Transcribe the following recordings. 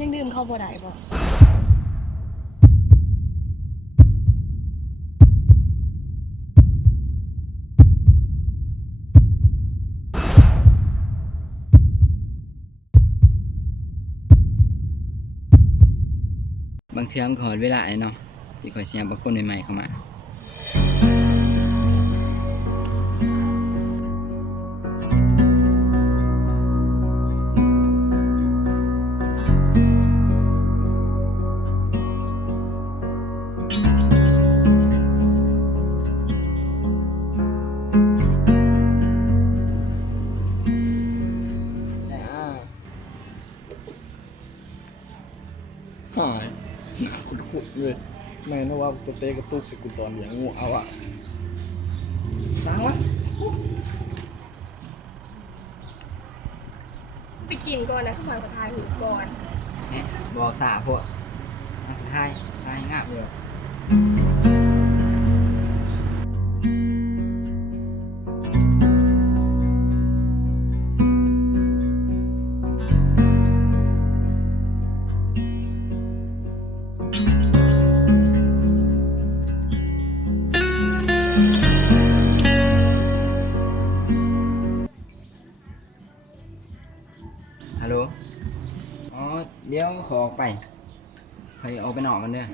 ยังดื่มเข้าบ่ได้บ่บางเทื่อมันก็ฮอดเวลาเนาะที่ข่อยสิรับเอาคนใหม่ๆเข้ามาหายหนาขุดๆเลยแม่นึกว่าตัวเตะกระตุกใส่กูตอนอย่างงูเอาอะสร้างวะ ไปกินก่อนนะข้าวผัดกระทายหูก่อน บอกสาพวกทายงาบเลย ฮัลโหล อ๋อ เดี๋ยวขอออกไปไปออกไปนอกกันเด้อ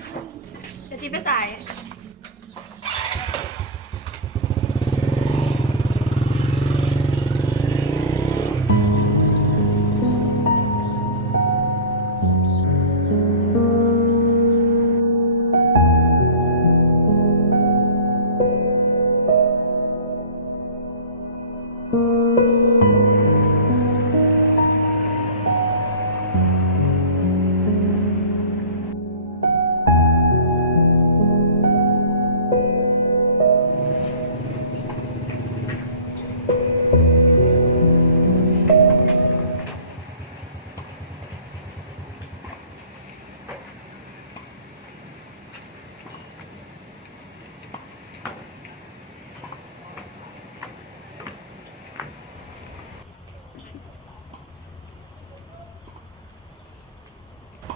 จะชิไปใส่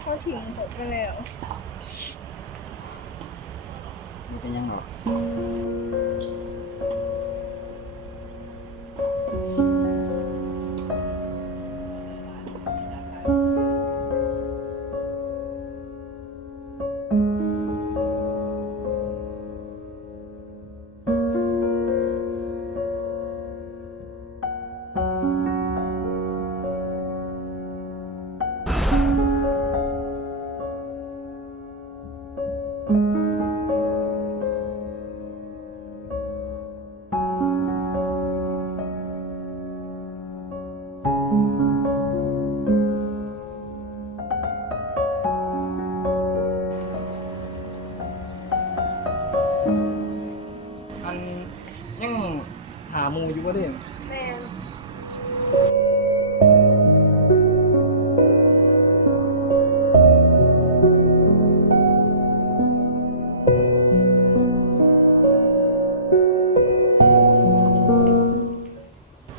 เขาทิ้งผมไปแล้ว นี่เป็นยังหรออันยังหาหมูอยู่วะเด้ แมน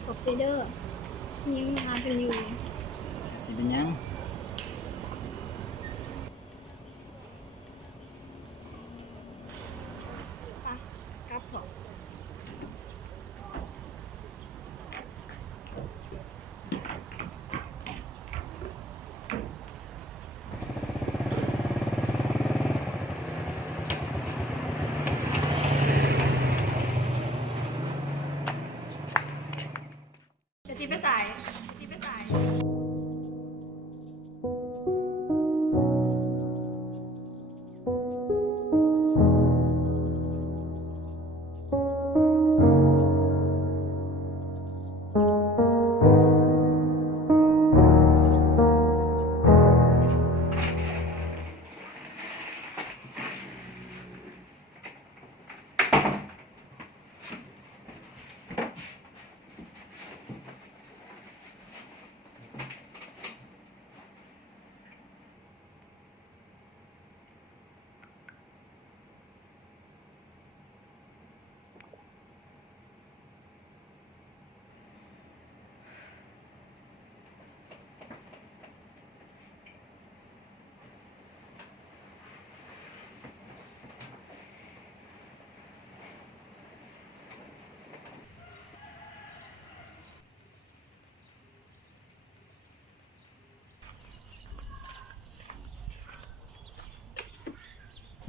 ขอบใจเด้อยังงานกันอยู่ สิเป็นยัง อ่ะกลับเถอะจะชิไปใส่จะชิไปใส่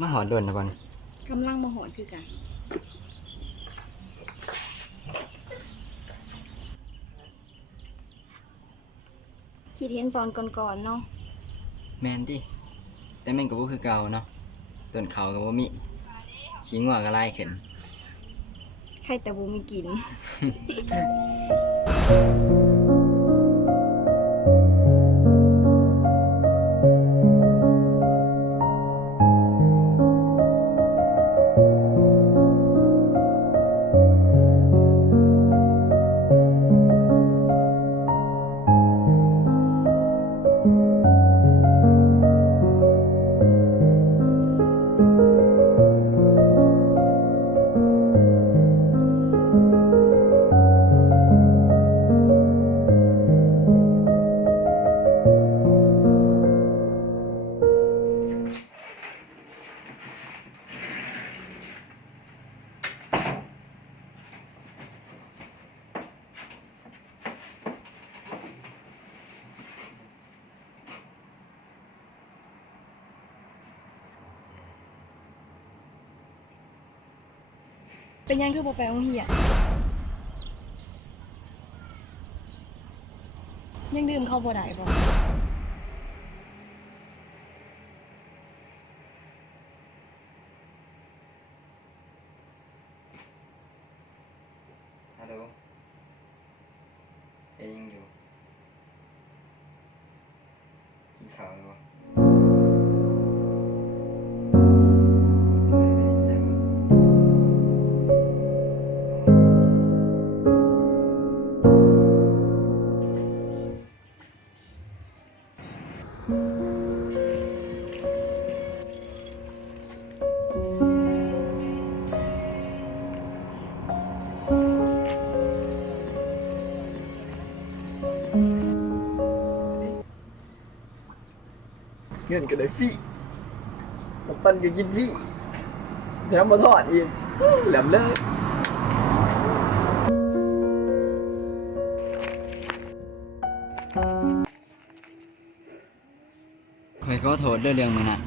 มาหอดโดนนะบอล กำลังมาหอนคือกันคิดเห็นตอนก่อนๆเนาะ แมนติแต่แม่งก็บ่คือเก่าเนาะต้นเขาก็บ่มีขี้งัวก็ลายขึ้น ใครแต่บูมีกิน เป็นยังคือโปรแปลงเหี้ยยังดื่มเข้าบ่ได้บ่ ฮัลโหลเป็นยังอยู่กินข้าวแล้วบ่เงินก็ได้ฟรีน้ำปั่นก็กินฟรีแถมมาทอดอีกแหลมเลย ข่อยขอโทษเรื่องมื้อนั้น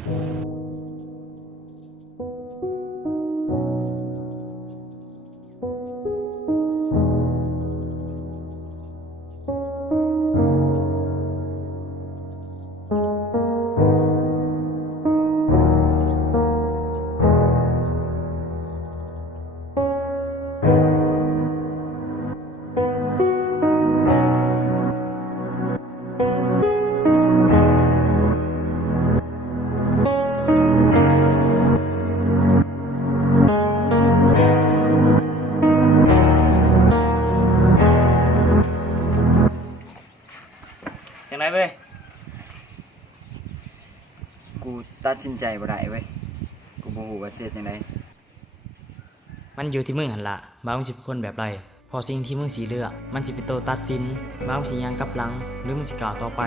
จังไรเว้ย กูตัดสินใจบ่ได้เว้ยกูบ่ฮู้ว่าสิเฮ็ดจังได มันอยู่ที่มึงหันละว่ามึงสิเป็นคนแบบไรพอสิ่งที่มึงสีเลือกมันสิเป็นตัวตัดสินว่ามึงสิยังกลับหลังหรือมึงสิก้าวต่อไป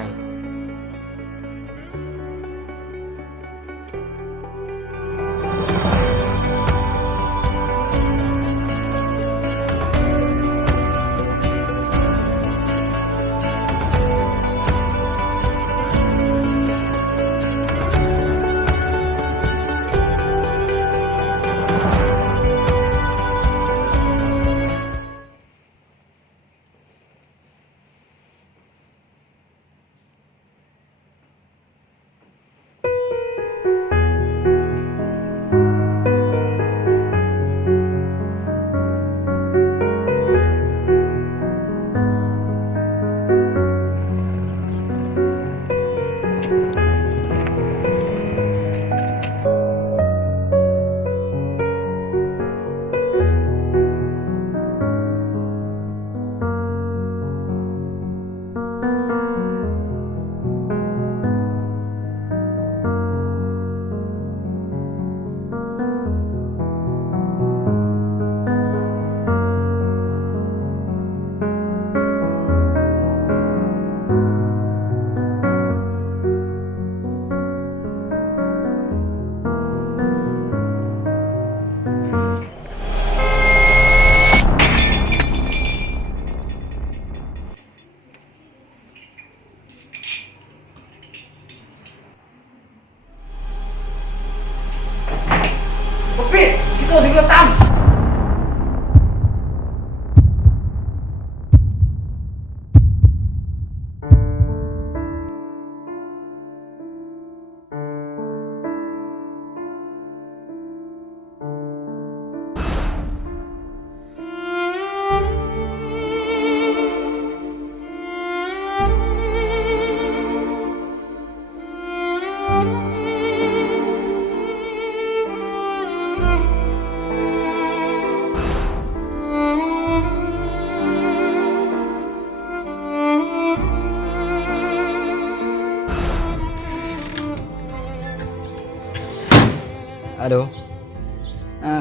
โด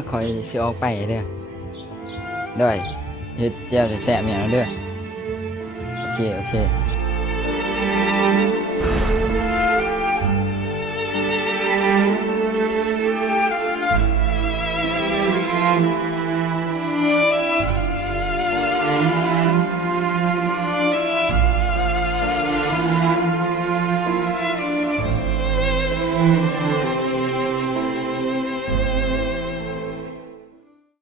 ข่อยสิออกไปเด้อเฮ็ดแจ่วแซ่บๆแม่นเด้อโอเค